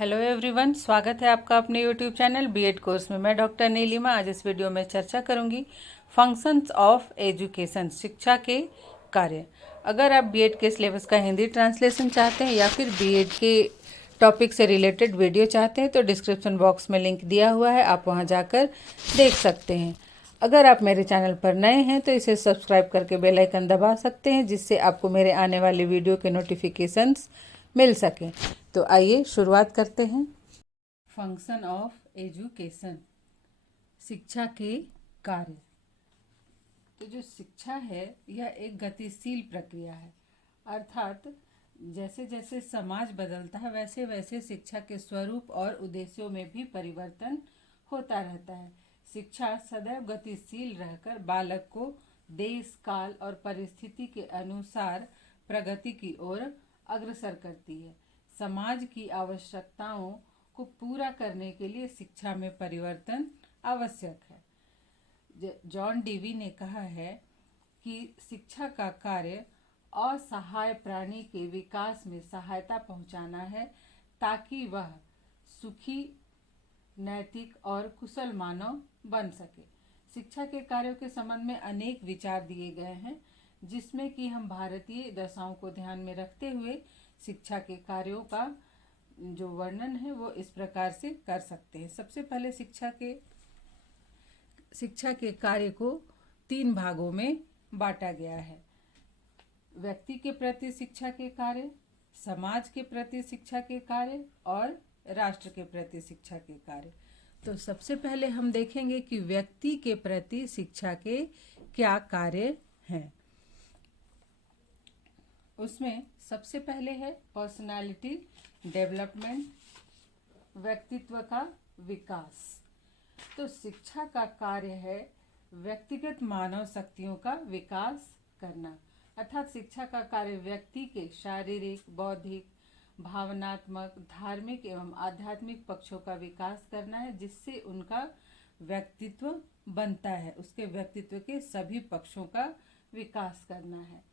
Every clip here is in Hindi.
हेलो एवरीवन, स्वागत है आपका अपने यूट्यूब चैनल बीएड कोर्स में। मैं डॉक्टर नीलिमा आज इस वीडियो में चर्चा करूंगी फंक्शंस ऑफ एजुकेशन, शिक्षा के कार्य। अगर आप बीएड के सिलेबस का हिंदी ट्रांसलेशन चाहते हैं या फिर बीएड के टॉपिक से रिलेटेड वीडियो चाहते हैं तो डिस्क्रिप्शन बॉक्स में लिंक दिया हुआ है, आप वहां जाकर देख सकते हैं। अगर आप मेरे चैनल पर नए हैं तो इसे सब्सक्राइब करके बेल आइकन दबा सकते हैं, जिससे आपको मेरे आने वाले वीडियो के नोटिफिकेशंस मिल सकें। तो आइए शुरुआत करते हैं। फंक्शन ऑफ एजुकेशन, शिक्षा के कार्य। तो जो शिक्षा है यह एक गतिशील प्रक्रिया है, अर्थात जैसे जैसे समाज बदलता है वैसे वैसे शिक्षा के स्वरूप और उद्देश्यों में भी परिवर्तन होता रहता है। शिक्षा सदैव गतिशील रहकर बालक को देश, काल और परिस्थिति के अनुसार प्रगति की ओर अग्रसर करती है। समाज की आवश्यकताओं को पूरा करने के लिए शिक्षा में परिवर्तन आवश्यक है। जॉन डीवी ने कहा है कि शिक्षा का कार्य असहाय प्राणी के विकास में सहायता पहुंचाना है, ताकि वह सुखी, नैतिक और कुशल मानव बन सके। शिक्षा के कार्यों के संबंध में अनेक विचार दिए गए हैं, जिसमें कि हम भारतीय दशाओं को ध्यान में रखते हुए शिक्षा के कार्यों का जो वर्णन है वो इस प्रकार से कर सकते हैं। सबसे पहले शिक्षा के कार्य को 3 भागों में बांटा गया है। व्यक्ति के प्रति शिक्षा के कार्य, समाज के प्रति शिक्षा के कार्य और राष्ट्र के प्रति शिक्षा के कार्य। तो सबसे पहले हम देखेंगे कि व्यक्ति के प्रति शिक्षा के क्या कार्य हैं। उसमें सबसे पहले है पर्सनालिटी डेवलपमेंट, व्यक्तित्व का विकास। तो शिक्षा का कार्य है व्यक्तिगत मानव शक्तियों का विकास करना, अर्थात शिक्षा का कार्य व्यक्ति के शारीरिक, बौद्धिक, भावनात्मक, धार्मिक एवं आध्यात्मिक पक्षों का विकास करना है, जिससे उनका व्यक्तित्व बनता है। उसके व्यक्तित्व के सभी पक्षों का विकास करना है।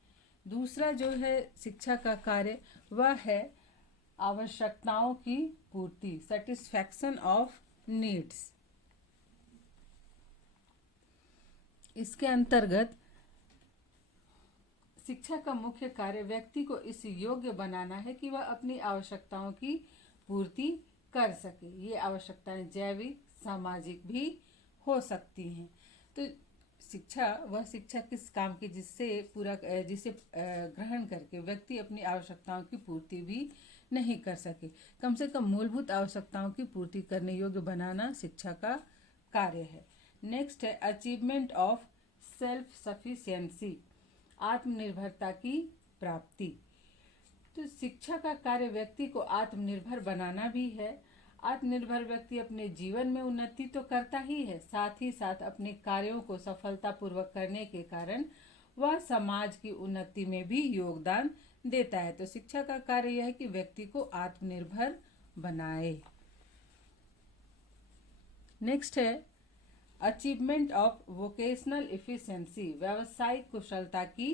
दूसरा जो है शिक्षा का कार्य वह है आवश्यकताओं की पूर्ति, सेटिस्फैक्शन ऑफ नीड्स। इसके अंतर्गत शिक्षा का मुख्य कार्य व्यक्ति को इस योग्य बनाना है कि वह अपनी आवश्यकताओं की पूर्ति कर सके। ये आवश्यकताएं जैविक, सामाजिक भी हो सकती हैं। तो वह शिक्षा किस काम की जिसे ग्रहण करके व्यक्ति अपनी आवश्यकताओं की पूर्ति भी नहीं कर सके। कम से कम मूलभूत आवश्यकताओं की पूर्ति करने योग्य बनाना शिक्षा का कार्य है। नेक्स्ट है अचीवमेंट ऑफ सेल्फ सफिशिएंसी, आत्मनिर्भरता की प्राप्ति। तो शिक्षा का कार्य व्यक्ति को आत्मनिर्भर बनाना भी है। आत्मनिर्भर व्यक्ति अपने जीवन में उन्नति तो करता ही है, साथ ही साथ अपने कार्यों को सफलतापूर्वक करने के कारण वह समाज की उन्नति में भी योगदान देता है। तो शिक्षा का कार्य यह है कि व्यक्ति को आत्मनिर्भर बनाए। नेक्स्ट है अचीवमेंट ऑफ वोकेशनल एफिशिएंसी, व्यावसायिक कुशलता की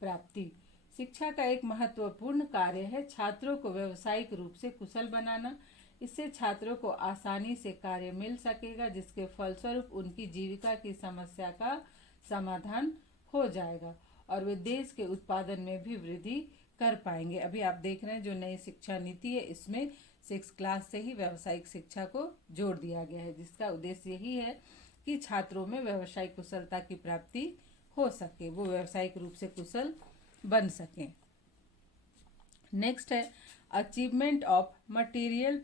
प्राप्ति। शिक्षा का एक महत्वपूर्ण कार्य है छात्रों को व्यावसायिक रूप से कुशल बनाना। इससे छात्रों को आसानी से कार्य मिल सकेगा, जिसके फलस्वरूप उनकी जीविका की समस्या का समाधान हो जाएगा और वे देश के उत्पादन में भी वृद्धि कर पाएंगे। अभी आप देख रहे हैं जो नई शिक्षा नीति है, इसमें 6 क्लास से ही व्यावसायिक शिक्षा को जोड़ दिया गया है, जिसका उद्देश्य यही है कि छात्रों में व्यावसायिक कुशलता की प्राप्ति हो सके, वो व्यावसायिक रूप से कुशल बन सकें। नेक्स्ट है अचीवमेंट ऑफ मटेरियल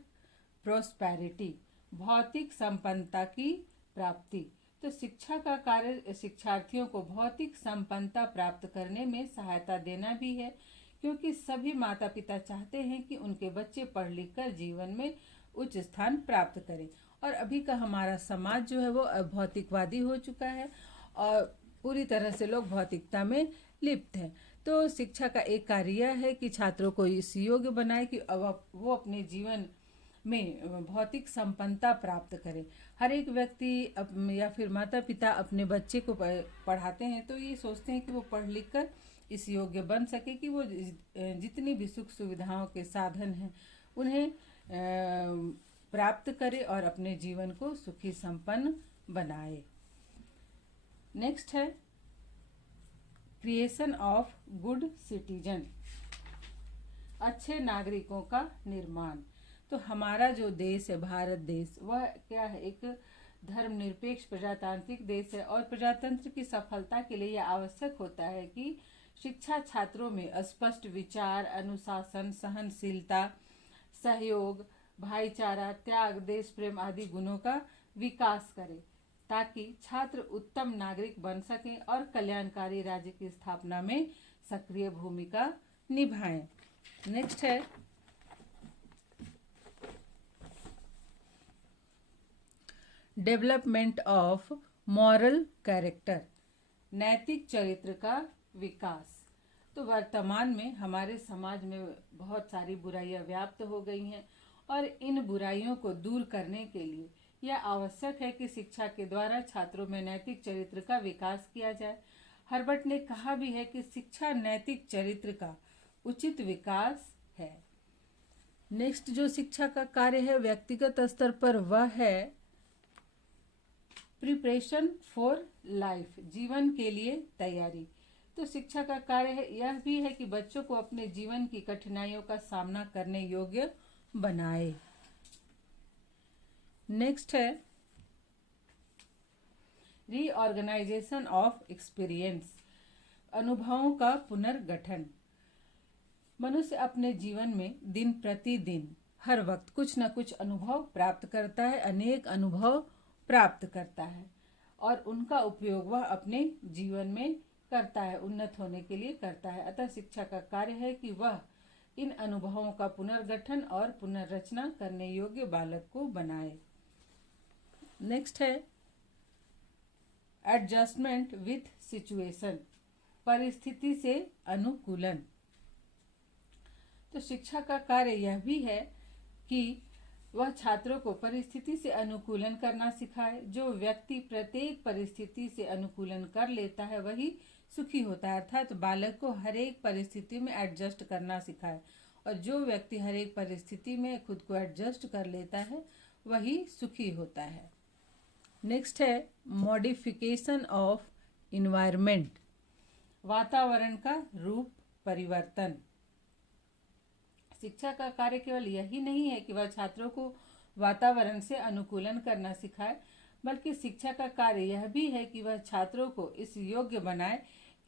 प्रोस्पेरिटी, भौतिक संपन्नता की प्राप्ति। तो शिक्षा का कार्य शिक्षार्थियों को भौतिक संपन्नता प्राप्त करने में सहायता देना भी है, क्योंकि सभी माता पिता चाहते हैं कि उनके बच्चे पढ़ लिख कर जीवन में उच्च स्थान प्राप्त करें। और अभी का हमारा समाज जो है वो भौतिकवादी हो चुका है और पूरी तरह से लोग भौतिकता में लिप्त हैं। तो शिक्षा का एक कार्य यह है कि छात्रों को इस योग्य बनाए कि वो अपने जीवन में भौतिक संपन्नता प्राप्त करें। हर एक व्यक्ति या फिर माता पिता अपने बच्चे को पढ़ाते हैं तो ये सोचते हैं कि वो पढ़ लिख कर इस योग्य बन सके कि वो जितनी भी सुख सुविधाओं के साधन हैं उन्हें प्राप्त करे और अपने जीवन को सुखी संपन्न बनाए। नेक्स्ट है क्रिएशन ऑफ गुड सिटीजन, अच्छे नागरिकों का निर्माण। तो हमारा जो देश है भारत देश, वह क्या है, एक धर्मनिरपेक्ष प्रजातांत्रिक देश है और प्रजातंत्र की सफलता के लिए यह आवश्यक होता है कि शिक्षा छात्रों में स्पष्ट विचार, अनुशासन, सहनशीलता, सहयोग, भाईचारा, त्याग, देश प्रेम आदि गुणों का विकास करे ताकि छात्र उत्तम नागरिक बन सकें और कल्याणकारी राज्य की स्थापना में सक्रिय भूमिका निभाएं। नेक्स्ट है डेवलपमेंट ऑफ मॉरल कैरेक्टर, नैतिक चरित्र का विकास। तो वर्तमान में हमारे समाज में बहुत सारी बुराइयां व्याप्त हो गई हैं और इन बुराइयों को दूर करने के लिए यह आवश्यक है कि शिक्षा के द्वारा छात्रों में नैतिक चरित्र का विकास किया जाए। हर्बर्ट ने कहा भी है कि शिक्षा नैतिक चरित्र का उचित विकास है। नेक्स्ट जो शिक्षा का कार्य है व्यक्तिगत स्तर पर, वह है प्रिपरेशन फॉर लाइफ, जीवन के लिए तैयारी। तो शिक्षा का कार्य है यह भी है कि बच्चों को अपने जीवन की कठिनाइयों का सामना करने योग्य बनाए। नेक्स्ट है रीऑर्गेनाइजेशन ऑफ एक्सपीरियंस, अनुभवों का पुनर्गठन। मनुष्य अपने जीवन में दिन प्रतिदिन हर वक्त कुछ न कुछ अनुभव प्राप्त करता है, अनेक अनुभव प्राप्त करता है और उनका उपयोग वह अपने जीवन में करता है, उन्नत होने के लिए करता है। अतः शिक्षा का कार्य है कि वह इन अनुभवों का पुनर्गठन और पुनर्रचना करने योग्य बालक को बनाए। नेक्स्ट है एडजस्टमेंट विथ सिचुएशन, परिस्थिति से अनुकूलन। तो शिक्षा का कार्य यह भी है कि वह छात्रों को परिस्थिति से अनुकूलन करना सिखाए। जो व्यक्ति प्रत्येक परिस्थिति से अनुकूलन कर लेता है वही सुखी होता है, अर्थात बालक को हर एक परिस्थिति में एडजस्ट करना सिखाए और जो व्यक्ति हर एक परिस्थिति में खुद को एडजस्ट कर लेता है वही सुखी होता है। नेक्स्ट है मॉडिफिकेशन ऑफ इन्वायरमेंट, वातावरण का रूप परिवर्तन। शिक्षा का कार्य केवल यही नहीं है कि वह छात्रों को वातावरण से अनुकूलन करना सिखाए, बल्कि शिक्षा का कार्य यह भी है कि वह छात्रों को इस योग्य बनाए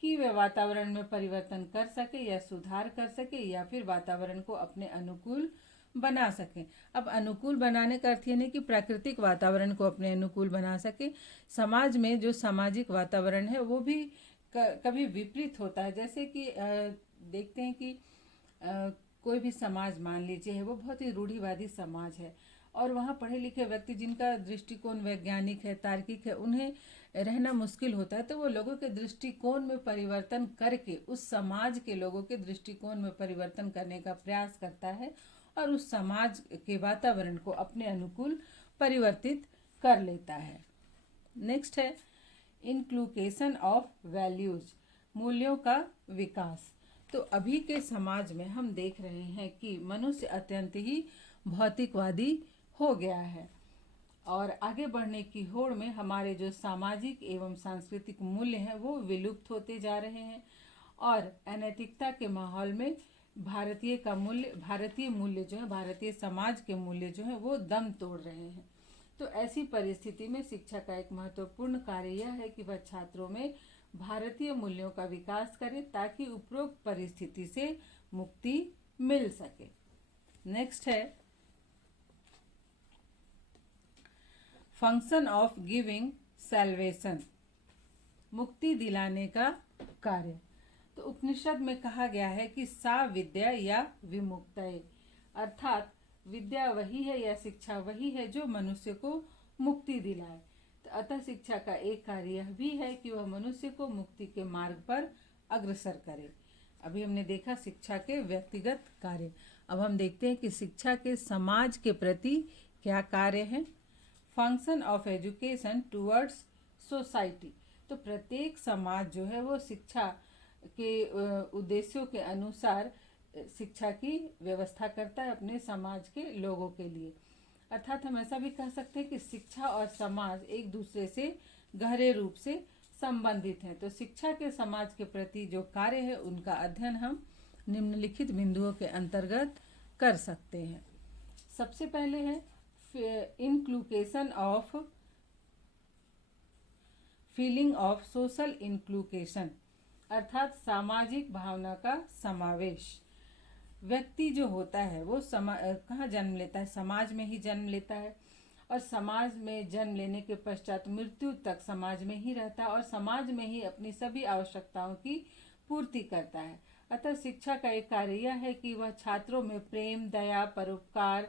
कि वे वातावरण में परिवर्तन कर सके या सुधार कर सके या फिर वातावरण को अपने अनुकूल बना सके। अब अनुकूल बनाने का अर्थ ये नहीं कि प्राकृतिक वातावरण को अपने अनुकूल बना सके। समाज में जो सामाजिक वातावरण है वो भी कभी विपरीत होता है। जैसे कि देखते हैं कि कोई भी समाज मान लीजिए वो बहुत ही रूढ़िवादी समाज है और वहाँ पढ़े लिखे व्यक्ति जिनका दृष्टिकोण वैज्ञानिक है, तार्किक है, उन्हें रहना मुश्किल होता है। तो वो लोगों के दृष्टिकोण में परिवर्तन करके उस समाज के लोगों के दृष्टिकोण में परिवर्तन करने का प्रयास करता है और उस समाज के वातावरण को अपने अनुकूल परिवर्तित कर लेता है। नेक्स्ट है इनक्लूकेशन ऑफ वैल्यूज, मूल्यों का विकास। तो अभी के समाज में हम देख रहे हैं कि मनुष्य अत्यंत ही भौतिकवादी हो गया है और आगे बढ़ने की होड़ में हमारे जो सामाजिक एवं सांस्कृतिक मूल्य हैं वो विलुप्त होते जा रहे हैं और अनैतिकता के माहौल में भारतीय मूल्य जो है, भारतीय समाज के मूल्य जो है वो दम तोड़ रहे हैं। तो ऐसी परिस्थिति में शिक्षा का एक महत्वपूर्ण कार्य यह है कि वह छात्रों में भारतीय मूल्यों का विकास करे ताकि उपरोक्त परिस्थिति से मुक्ति मिल सके। नेक्स्ट है फंक्शन ऑफ गिविंग सैल्वेशन, मुक्ति दिलाने का कार्य। तो उपनिषद में कहा गया है कि सा विद्या या विमुक्तये, अर्थात विद्या वही है या शिक्षा वही है जो मनुष्य को मुक्ति दिलाए। तो अतः शिक्षा का एक कार्य यह भी है कि वह मनुष्य को मुक्ति के मार्ग पर अग्रसर करे। अभी हमने देखा शिक्षा के व्यक्तिगत कार्य, अब हम देखते हैं कि शिक्षा के समाज के प्रति क्या कार्य है। Function of education towards society. तो प्रत्येक समाज जो है वो शिक्षा के उद्देश्यों के अनुसार शिक्षा की व्यवस्था करता है अपने समाज के लोगों के लिए। अर्थात हम ऐसा भी कह सकते हैं कि शिक्षा और समाज एक दूसरे से गहरे रूप से संबंधित हैं। तो शिक्षा के समाज के प्रति जो कार्य है उनका अध्ययन हम निम्नलिखित बिंदुओं के अंतर्गत कर सकते हैं। सबसे पहले है इंक्लूकेशन ऑफ फीलिंग ऑफ सोशल इंक्लूकेशन, अर्थात सामाजिक भावना का समावेश। व्यक्ति जो होता है वो कहाँ जन्म लेता है? समाज में ही जन्म लेता है, और समाज में जन्म लेने के पश्चात मृत्यु तक समाज में ही रहता है और समाज में ही अपनी सभी आवश्यकताओं की पूर्ति करता है। अतः शिक्षा का एक कार्य यह है कि वह छात्रों में प्रेम, दया, परोपकार,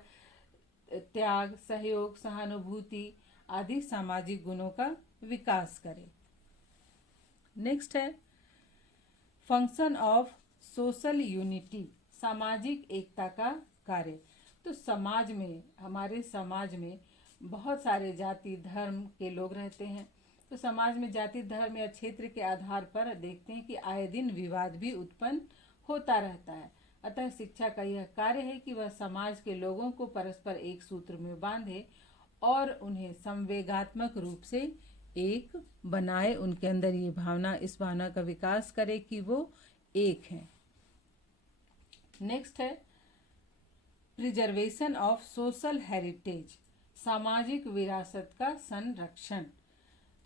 त्याग, सहयोग, सहानुभूति आदि सामाजिक गुणों का विकास करे। नेक्स्ट है फंक्शन ऑफ सोशल यूनिटी, सामाजिक एकता का कार्य। तो समाज में, हमारे समाज में बहुत सारे जाति धर्म के लोग रहते हैं। तो समाज में जाति धर्म या क्षेत्र के आधार पर देखते हैं कि आए दिन विवाद भी उत्पन्न होता रहता है। अतः शिक्षा का यह कार्य है कि वह समाज के लोगों को परस्पर एक सूत्र में बांधे और उन्हें संवेगात्मक रूप से एक बनाए, उनके अंदर ये भावना, इस भावना का विकास करे कि वो एक हैं। नेक्स्ट है प्रिजर्वेशन ऑफ सोशल हेरिटेज, सामाजिक विरासत का संरक्षण।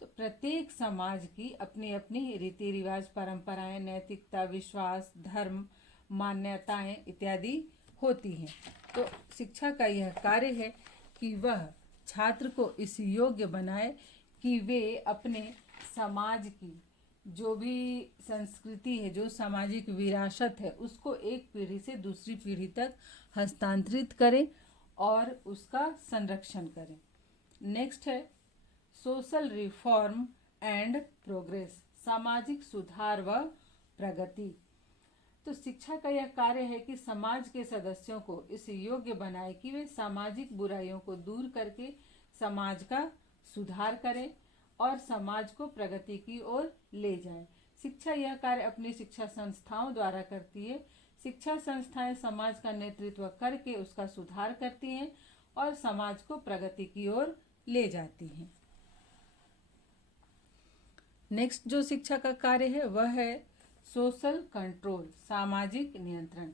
तो प्रत्येक समाज की अपनी अपनी रीति रिवाज, परंपराएं, नैतिकता, विश्वास, धर्म, मान्यताएं इत्यादि होती हैं। तो शिक्षा का यह कार्य है कि वह छात्र को इस योग्य बनाए कि वे अपने समाज की जो भी संस्कृति है, जो सामाजिक विरासत है, उसको एक पीढ़ी से दूसरी पीढ़ी तक हस्तांतरित करें और उसका संरक्षण करें। नेक्स्ट है सोशल रिफॉर्म एंड प्रोग्रेस, सामाजिक सुधार व प्रगति। तो शिक्षा का यह कार्य है कि समाज के सदस्यों को इस योग्य बनाए कि वे सामाजिक बुराइयों को दूर करके समाज का सुधार करें और समाज को प्रगति की ओर ले जाए। शिक्षा यह कार्य अपनी शिक्षा संस्थाओं द्वारा करती है। शिक्षा संस्थाएं समाज का नेतृत्व करके उसका सुधार करती हैं और समाज को प्रगति की ओर ले जाती हैं। नेक्स्ट जो शिक्षा का कार्य है वह है सोशल कंट्रोल, सामाजिक नियंत्रण।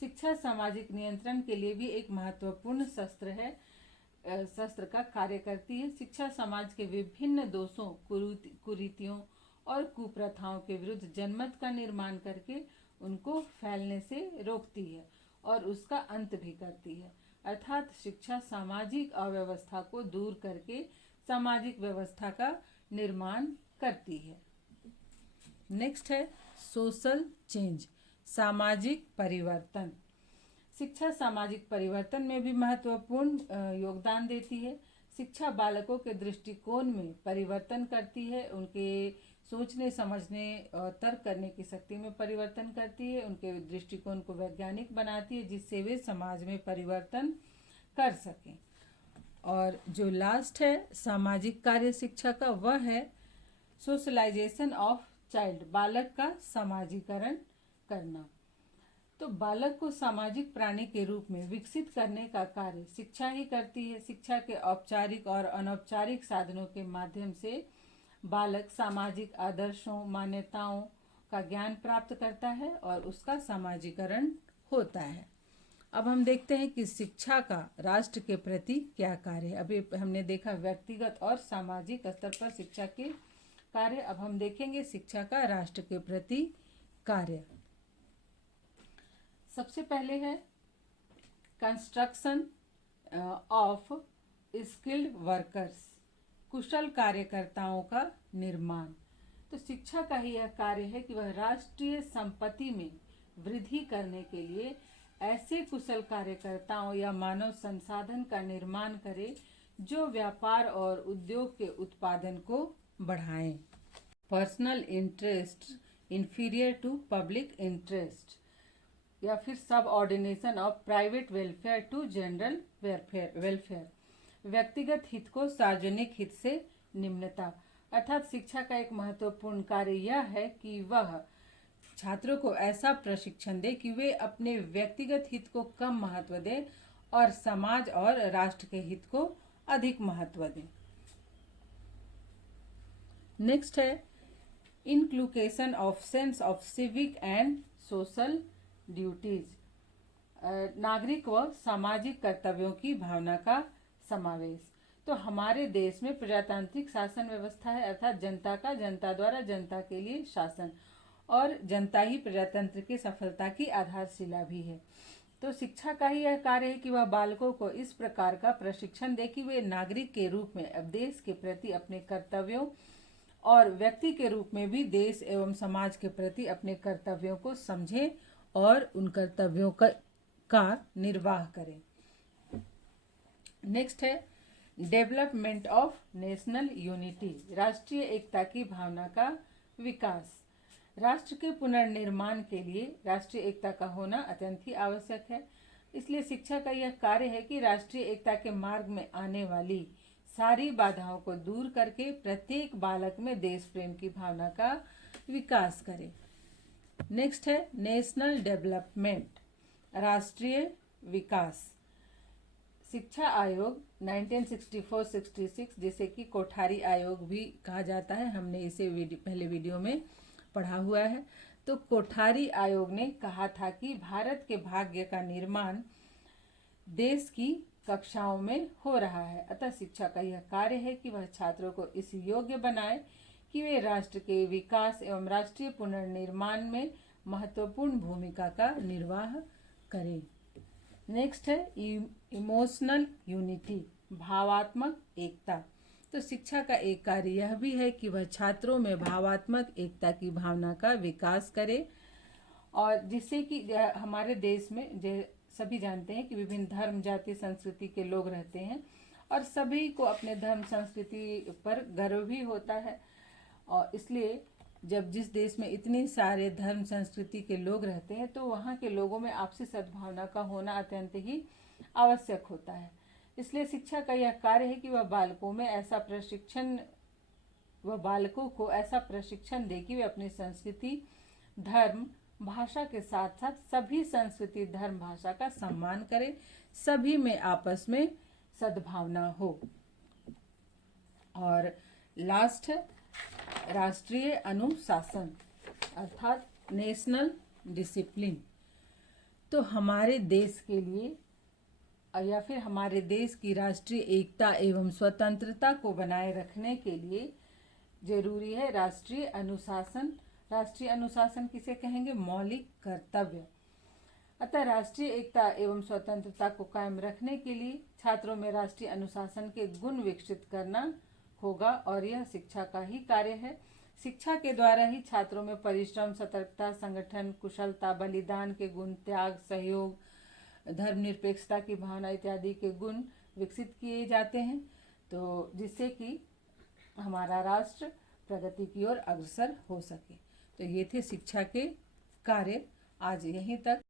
शिक्षा सामाजिक नियंत्रण के लिए भी एक महत्वपूर्ण शस्त्र का कार्य करती है। शिक्षा समाज के विभिन्न दोषों, कुरीतियों और कुप्रथाओं के विरुद्ध जनमत का निर्माण करके उनको फैलने से रोकती है और उसका अंत भी करती है। अर्थात शिक्षा सामाजिक अव्यवस्था को दूर करके सामाजिक व्यवस्था का निर्माण करती है। नेक्स्ट है सोशल चेंज, सामाजिक परिवर्तन। शिक्षा सामाजिक परिवर्तन में भी महत्वपूर्ण योगदान देती है। शिक्षा बालकों के दृष्टिकोण में परिवर्तन करती है, उनके सोचने, समझने और तर्क करने की शक्ति में परिवर्तन करती है, उनके दृष्टिकोण को वैज्ञानिक बनाती है जिससे वे समाज में परिवर्तन कर सकें। और जो लास्ट है सामाजिक कार्य शिक्षा का वह है सोशलाइजेशन ऑफ चाइल्ड, बालक का समाजीकरण करना। तो बालक को सामाजिक प्राणी के रूप में विकसित करने का कार्य शिक्षा ही करती है। शिक्षा के औपचारिक और अनौपचारिक साधनों के माध्यम से बालक सामाजिक आदर्शों, मान्यताओं का ज्ञान प्राप्त करता है और उसका समाजीकरण होता है। अब हम देखते हैं कि शिक्षा का राष्ट्र के प्रति क्या कार्य है। अभी हमने देखा व्यक्तिगत और सामाजिक स्तर पर शिक्षा के कार्य। अब हम देखेंगे शिक्षा का राष्ट्र के प्रति कार्य। सबसे पहले है कंस्ट्रक्शन ऑफ स्किल्ड वर्कर्स, कुशल कार्यकर्ताओं का निर्माण। तो शिक्षा का ही यह कार्य है कि वह राष्ट्रीय संपत्ति में वृद्धि करने के लिए ऐसे कुशल कार्यकर्ताओं या मानव संसाधन का निर्माण करे जो व्यापार और उद्योग के उत्पादन को बढ़ाएं। Personal interest inferior to public interest, या फिर subordination of private welfare to general welfare, व्यक्तिगत हित को सार्वजनिक हित से निम्नता। अर्थात शिक्षा का एक महत्वपूर्ण कार्य यह है कि वह छात्रों को ऐसा प्रशिक्षण दे कि वे अपने व्यक्तिगत हित को कम महत्व दें और समाज और राष्ट्र के हित को अधिक महत्व दें। नेक्स्ट है inculcation of sense of civic and social duties, नागरिक व सामाजिक कर्तव्यों की भावना का समावेश। तो हमारे देश में प्रजातांत्रिक शासन व्यवस्था है, अर्थात जनता का जनता द्वारा जनता के लिए शासन, और जनता ही प्रजातंत्र की सफलता की आधारशिला भी है। तो शिक्षा का ही यह कार्य है कि वह बालकों को इस प्रकार का प्रशिक्षण दे कि वे नागरिक के रूप में अब देश के प्रति अपने कर्तव्यों और व्यक्ति के रूप में भी देश एवं समाज के प्रति अपने कर्तव्यों को समझें और उन कर्तव्यों का निर्वाह करें। नेक्स्ट है डेवलपमेंट ऑफ नेशनल यूनिटी, राष्ट्रीय एकता की भावना का विकास। राष्ट्र के पुनर्निर्माण के लिए राष्ट्रीय एकता का होना अत्यंत ही आवश्यक है। इसलिए शिक्षा का यह कार्य है कि राष्ट्रीय एकता के मार्ग में आने वाली सारी बाधाओं को दूर करके प्रत्येक बालक में देश प्रेम की भावना का विकास करे। नेक्स्ट है नेशनल डेवलपमेंट, राष्ट्रीय विकास। शिक्षा आयोग 1964-66, जिसे कि कोठारी आयोग भी कहा जाता है, हमने इसे पहले वीडियो में पढ़ा हुआ है। तो कोठारी आयोग ने कहा था कि भारत के भाग्य का निर्माण देश की कक्षाओं में हो रहा है, अतः शिक्षा का यह कार्य है कि वह छात्रों को इस योग्य बनाए कि वे राष्ट्र के विकास एवं राष्ट्रीय पुनर्निर्माण में महत्वपूर्ण भूमिका का निर्वाह करें। नेक्स्ट है इमोशनल यूनिटी, भावात्मक एकता। तो शिक्षा का एक कार्य यह भी है कि वह छात्रों में भावात्मक एकता की भावना का विकास करे, और जिससे कि हमारे देश में सभी जानते हैं कि विभिन्न धर्म जाति संस्कृति के लोग रहते हैं और सभी को अपने धर्म संस्कृति पर गर्व भी होता है। और इसलिए जब जिस देश में इतने सारे धर्म संस्कृति के लोग रहते हैं तो वहाँ के लोगों में आपसी सद्भावना का होना अत्यंत ही आवश्यक होता है। इसलिए शिक्षा का यह कार्य है कि वह बालकों को ऐसा प्रशिक्षण दे कि वे अपनी संस्कृति धर्म भाषा के साथ साथ सभी संस्कृति धर्म भाषा का सम्मान करें, सभी में आपस में सद्भावना हो। और लास्ट है राष्ट्रीय अनुशासन, अर्थात नेशनल डिसिप्लिन। तो हमारे देश के लिए या फिर हमारे देश की राष्ट्रीय एकता एवं स्वतंत्रता को बनाए रखने के लिए जरूरी है राष्ट्रीय अनुशासन। राष्ट्रीय अनुशासन किसे कहेंगे? मौलिक कर्तव्य। अतः राष्ट्रीय एकता एवं स्वतंत्रता को कायम रखने के लिए छात्रों में राष्ट्रीय अनुशासन के गुण विकसित करना होगा, और यह शिक्षा का ही कार्य है। शिक्षा के द्वारा ही छात्रों में परिश्रम, सतर्कता, संगठन, कुशलता, बलिदान के गुण, त्याग, सहयोग, धर्मनिरपेक्षता की भावना इत्यादि के गुण विकसित किए जाते हैं, तो जिससे कि हमारा राष्ट्र प्रगति की ओर अग्रसर हो सके। तो ये थे शिक्षा के कार्य। आज यहीं तक।